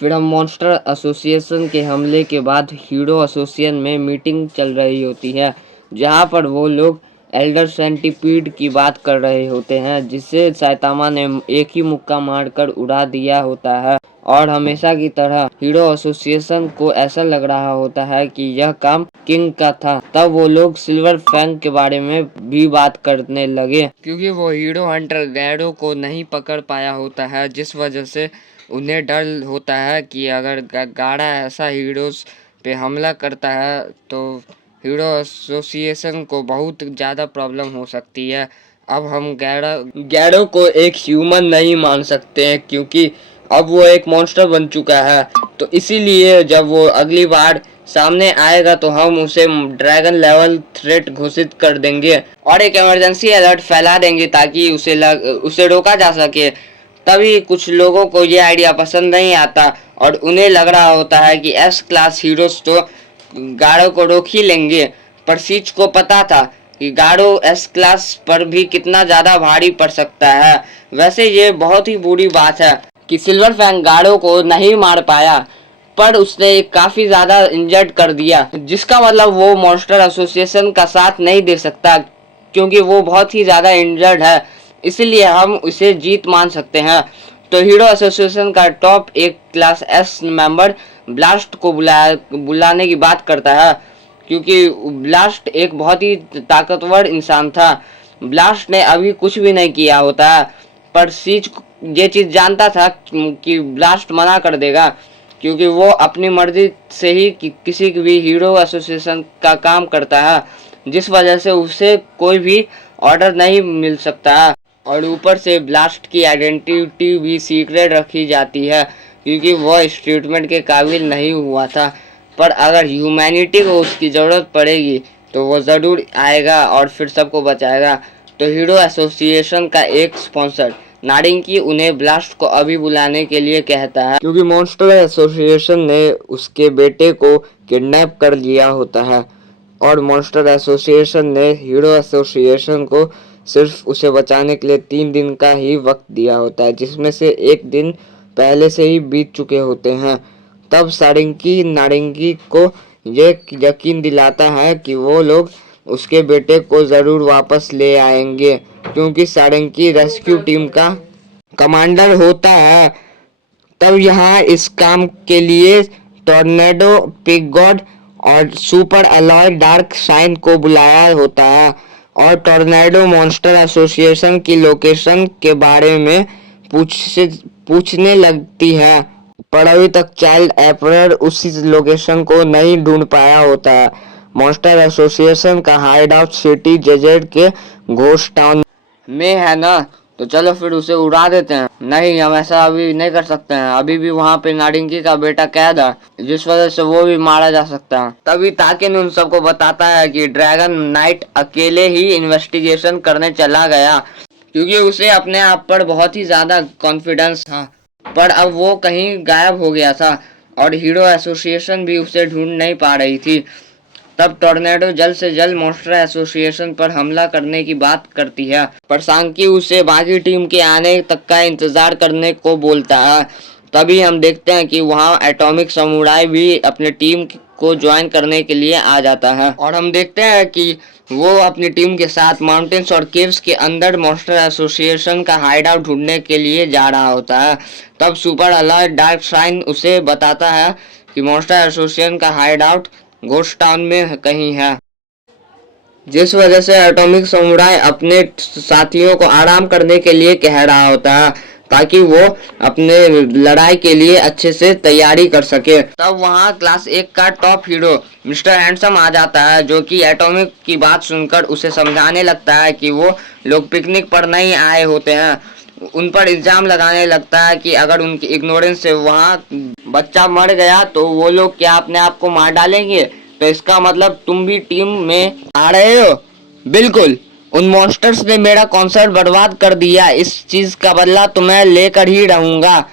फिर हम monster association के हमले के बाद हीरो एसोसिएशन में मीटिंग चल रही होती है, जहां पर वो लोग एल्डर सेंटीपीड की बात कर रहे होते हैं, जिसे साइतामा ने एक ही मुक्का मारकर उड़ा दिया होता है। और हमेशा की तरह हीरो एसोसिएशन को ऐसा लग रहा होता है कि यह काम किंग का था। तब वो लोग सिल्वर फैंग के बारे में भी बात करने लगे, क्योंकि वो हीरो हंटर गैरो को नहीं पकड़ पाया होता है, जिस वजह से उन्हें डर होता है कि अगर गाड़ा ऐसा हीरोज पे हमला करता है तो हीरो एसोसिएशन को बहुत ज़्यादा प्रॉब्लम हो सकती है। अब हम गैरो को एक ह्यूमन नहीं मान सकते हैं, क्योंकि अब वो एक मॉन्स्टर बन चुका है। तो इसीलिए जब वो अगली बार सामने आएगा तो हम उसे ड्रैगन लेवल थ्रेट घोषित कर देंगे और एक इमरजेंसी अलर्ट फैला देंगे ताकि उसे रोका जा सके। तभी कुछ लोगों को ये आइडिया पसंद नहीं आता और उन्हें लग रहा होता है कि एस क्लास हीरोज तो गाड़ो को रोक ही लेंगे, पर सीच को पता था कि गाड़ो एस क्लास पर भी कितना ज़्यादा भारी पड़ सकता है। वैसे ये बहुत ही बुरी बात है कि सिल्वर फैंग गाड़ो को नहीं मार पाया, पर उसने काफ़ी ज़्यादा इंजर्ड कर दिया, जिसका मतलब वो मॉन्स्टर एसोसिएशन का साथ नहीं दे सकता, क्योंकि वो बहुत ही ज़्यादा इंजर्ड है। इसलिए हम उसे जीत मान सकते हैं। तो हीरो एसोसिएशन का टॉप एक क्लास एस मेंबर ब्लास्ट को बुलाने की बात करता है, क्योंकि ब्लास्ट एक बहुत ही ताकतवर इंसान था। ब्लास्ट ने अभी कुछ भी नहीं किया होता है, पर सीच ये चीज़ जानता था कि ब्लास्ट मना कर देगा, क्योंकि वो अपनी मर्जी से ही किसी भी हीरो एसोसिएशन का काम करता है, जिस वजह से उसे कोई भी ऑर्डर नहीं मिल सकता है। और ऊपर से ब्लास्ट की आइडेंटिटी भी सीक्रेट रखी जाती है, क्योंकि वह इस ट्रीटमेंट के काबिल नहीं हुआ था। पर अगर ह्यूमैनिटी को उसकी ज़रूरत पड़ेगी तो वो ज़रूर आएगा और फिर सबको बचाएगा। तो हीरो एसोसिएशन का एक स्पॉन्सर नारिंगी उन्हें ब्लास्ट को अभी बुलाने के लिए कहता है, क्योंकि मॉन्स्टर एसोसिएशन ने उसके बेटे को किडनैप कर लिया होता है और मॉन्स्टर एसोसिएशन ने हीरो एसोसिएशन को सिर्फ उसे बचाने के लिए 3 दिन का ही वक्त दिया होता है, जिसमें से 1 दिन पहले से ही बीत चुके होते हैं। तब सारिंगी नारिंगी को ये यकीन दिलाता है कि वो लोग उसके बेटे को ज़रूर वापस ले आएंगे, क्योंकि सारिंगी रेस्क्यू टीम का कमांडर होता है। तब यहाँ इस काम के लिए टॉर्नेडो, पिग गॉड और सुपर अलॉय डार्क साइन को बुलाया होता है और टॉर्नेडो मॉन्स्टर एसोसिएशन की लोकेशन के बारे में पूछने लगती है, पर अभी तक चाइल्ड एम्परर उसी लोकेशन को नहीं ढूंढ पाया होता है। मॉन्स्टर एसोसिएशन का हाइड आउट सिटी जेजेड के घोस्ट टाउन में है ना, तो चलो फिर उसे उड़ा देते हैं। नहीं, हम ऐसा अभी नहीं कर सकते हैं, अभी भी वहाँ पे नारिंगी का बेटा कैद है, जिस वजह से वो भी मारा जा सकता है। तभी ताकिन उन सबको बताता है कि ड्रैगन नाइट अकेले ही इन्वेस्टिगेशन करने चला गया, क्योंकि उसे अपने आप पर बहुत ही ज़्यादा कॉन्फिडेंस था, पर अब वो कहीं गायब हो गया था और हीरो एसोसिएशन भी उसे ढूंढ नहीं पा रही थी। तब टॉर्नेडो जल्द से जल्द मॉन्स्टर एसोसिएशन पर हमला करने की बात करती है, पर सांकी उसे बाकी टीम के आने तक का इंतजार करने को बोलता है। तभी हम देखते हैं कि वहाँ एटॉमिक समुराई भी अपने टीम को ज्वाइन करने के लिए आ जाता है और हम देखते हैं कि वो अपनी टीम के साथ माउंटेन्स और केव्स के अंदर मॉन्स्टर एसोसिएशन का हाइड आउट ढूंढने के लिए जा रहा होता है। तब सुपर अलॉय डार्क साइन उसे बताता है कि मॉन्स्टर एसोसिएशन का हाइड आउट घोस्ट टाउन में कहीं है, जिस वजह से एटॉमिक समुराई अपने साथियों को आराम करने के लिए कह रहा होता है, ताकि वो अपने लड़ाई के लिए अच्छे से तैयारी कर सके। तब वहाँ क्लास 1 का टॉप हीरो मिस्टर हैंडसम आ जाता है, जो कि एटॉमिक की बात सुनकर उसे समझाने लगता है कि वो लोग पिकनिक पर नहीं आए होते हैं। उन पर इल्ज़ाम लगाने लगता है कि अगर उनकी इग्नोरेंस से वहाँ बच्चा मर गया तो वो लोग क्या अपने आप को मार डालेंगे, तो इसका मतलब तुम भी टीम में आ रहे हो। बिल्कुल, उन मॉन्स्टर्स ने मेरा कॉन्सर्ट बर्बाद कर दिया, इस चीज़ का बदला तो मैं लेकर ही रहूँगा।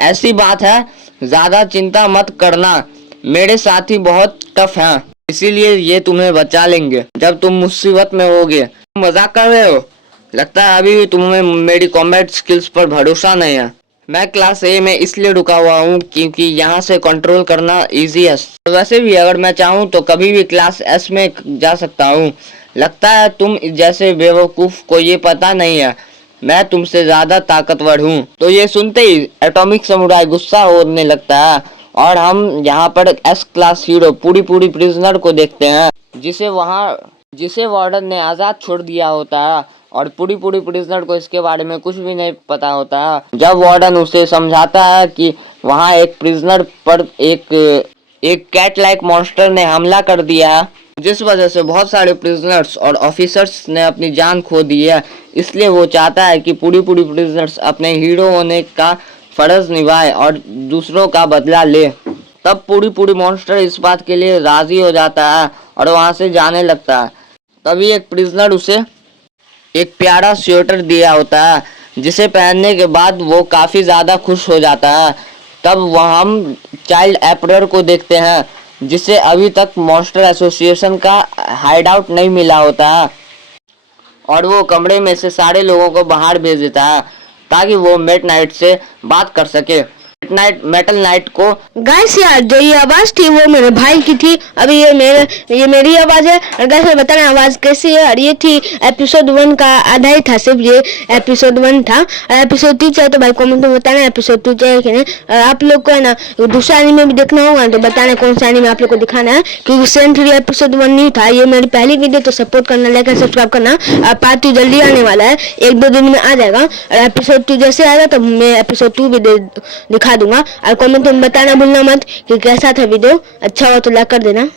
ऐसी बात है, ज़्यादा चिंता मत करना, मेरे साथी बहुत टफ हैं, इसीलिए ये तुम्हें बचा लेंगे जब तुम मुसीबत में होगे। मजाक कर रहे हो? लगता है अभी भी तुम्हें मेरी कॉम्बैट स्किल्स पर भरोसा नहीं है। मैं क्लास ए में इसलिए रुका हुआ हूँ क्योंकि यहाँ से कंट्रोल करना इजी है। वैसे भी अगर मैं चाहूँ तो कभी भी क्लास एस में जा सकता हूँ। लगता है तुम जैसे बेवकूफ को ये पता नहीं है, मैं तुमसे ज्यादा ताकतवर हूँ। तो ये सुनते ही एटॉमिक समुराई गुस्सा होने लगता है और हम यहाँ पर एस क्लास हीरो पूरी पूरी प्रिजनर को देखते हैं, जिसे वार्डन ने आजाद छोड़ दिया होता है और पूरी पूरी प्रिजनर को इसके बारे में कुछ भी नहीं पता होता है। जब वार्डन उसे समझाता है कि वहाँ एक प्रिजनर पर एक कैट लाइक मॉन्स्टर ने हमला कर दिया है, जिस वजह से बहुत सारे प्रिजनर्स और ऑफिसर्स ने अपनी जान खो दी है, इसलिए वो चाहता है कि पूरी पूरी प्रिजनर्स अपने हीरो होने का फर्ज निभाए और दूसरों का बदला ले। तब पूरी पूरी मॉन्स्टर इस बात के लिए राजी हो जाता है और वहां से जाने लगता है। तभी एक प्रिजनर उसे एक प्यारा स्वेटर दिया होता है, जिसे पहनने के बाद वो काफी ज्यादा खुश हो जाता है। तब वह हम चाइल्ड एम्परर को देखते हैं, जिसे अभी तक मॉन्स्टर एसोसिएशन का हाइडआउट नहीं मिला होता है और वो कमरे में से सारे लोगों को बाहर भेज देता है ताकि वो मेट नाइट से बात कर सके। मेटल नाइट को गाइस यार जो ये आवाज थी वो मेरे भाई की थी, अभी ये मेरी आवाज है। और गाइस बताना आवाज कैसी है। और ये थी एपिसोड 1 का आधा ही था, सिर्फ ये एपिसोड 1 था। और एपिसोड 2 चाहिए तो भाई कमेंट में बताना एपिसोड 2 चाहिए कि नहीं। और आप लोग को है ना दूसरा एनीमे भी देखना होगा तो बताना कौन सा एनीमे आप लोग को दिखाना है, क्योंकि सीजन 3 एपिसोड 1 नहीं था। ये मेरी पहली वीडियो, तो सपोर्ट करना, लाइक और सब्सक्राइब करना। और पार्ट 2 जल्दी आने वाला है, 1-2 दिन में आ जाएगा। और एपिसोड 2 जैसे आएगा तो मैं एपिसोड 2 भी दिखा दूंगा। और कमेंट में बताना भूलना मत कि कैसा था वीडियो। अच्छा हो तो लाइक कर देना।